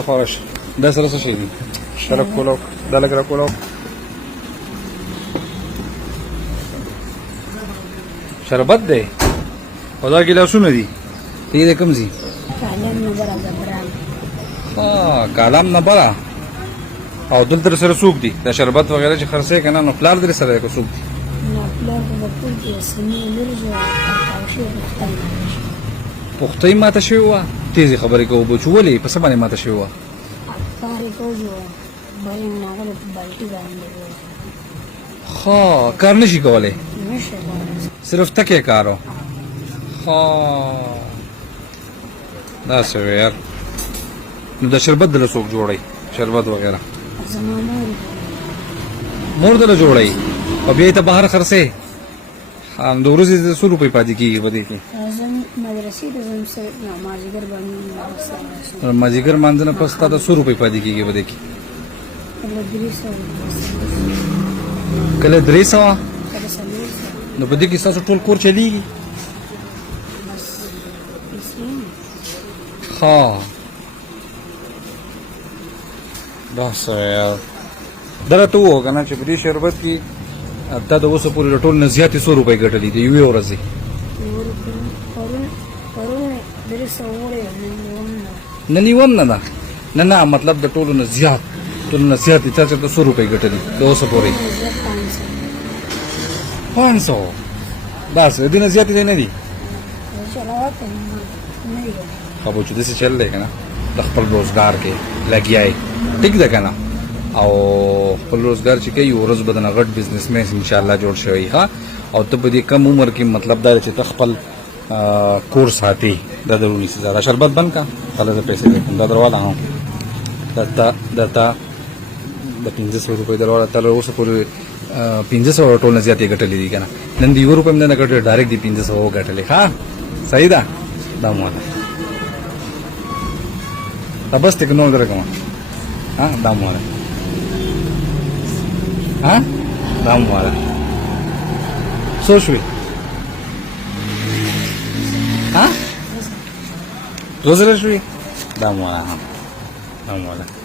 خورش دا سره څه شي دي شرک کولو دا لګ را کولو شربت دی او دا ګلاسونه دي دې کوم زی کالم نه برابر ها کالم نه برا او دلته سره سوق دي دا شربت وغیرہ چې خرڅه کنه نو پلار در سره کو سوق دي نو پلار په ټول کې سمې لري او شی پختې ماته شوی و تیزی خبرې کوو بچولې په سمه ماته شوی و کاری کوو باندې ناغله بالټي باندې ها کار نشي کولای نشه صرف تکه کارو ها دا څه یار نو دا شربت دل څوک جوړي شربت وغیرہ زمانه مور دل جوړي او بیا ته بهر خرڅه هم د ورځې 100 روپۍ پاتې کیږي بده کې زم مدرسې د زم سره مازیګر باندې مازیګر مانځنه پس تا د 100 روپۍ پاتې کیږي بده کې کله 300 نو بده کې تاسو ټول کور چلیږي ها دا څه درته وګڼه چې په دې شربت کې تا د اوسه پورې ټول نه زیاتې 100 روپۍ ګټلې دي یوې ورځې نه نیوم نه ده نه مطلب د ټولو نه زیات ټولو نه زیاتې چا چې 100 روپۍ ګټلې د اوسه پورې 500 بس دې نه زیاتې نه دي خو چې دې چل دی کنه د خپل روزګار کې لګیای ټیک ده کنه او خپل روزګار چې کوي ورځ بدن غټ بزنس مین ان شاء الله جوړ شوی ها او ته په دې کم عمر کې مطلب دا چې خپل کور ساتي دا ضروري څه زړه شربت بند کا غلطه پیسې دې دا درواله هو دتا د 500 روپۍ درواله تل اوس پورې 500 ټول نه زیاتې ګټلې دي کنه نن دی روپۍ نه ګټلې ډایرکټ دی 500 ګټلې ها صحیح ده دا مو ده بس ته نو درکم ها دا مو ده ها دا مو ده څو شوي ها 2000 شوي دا مو ده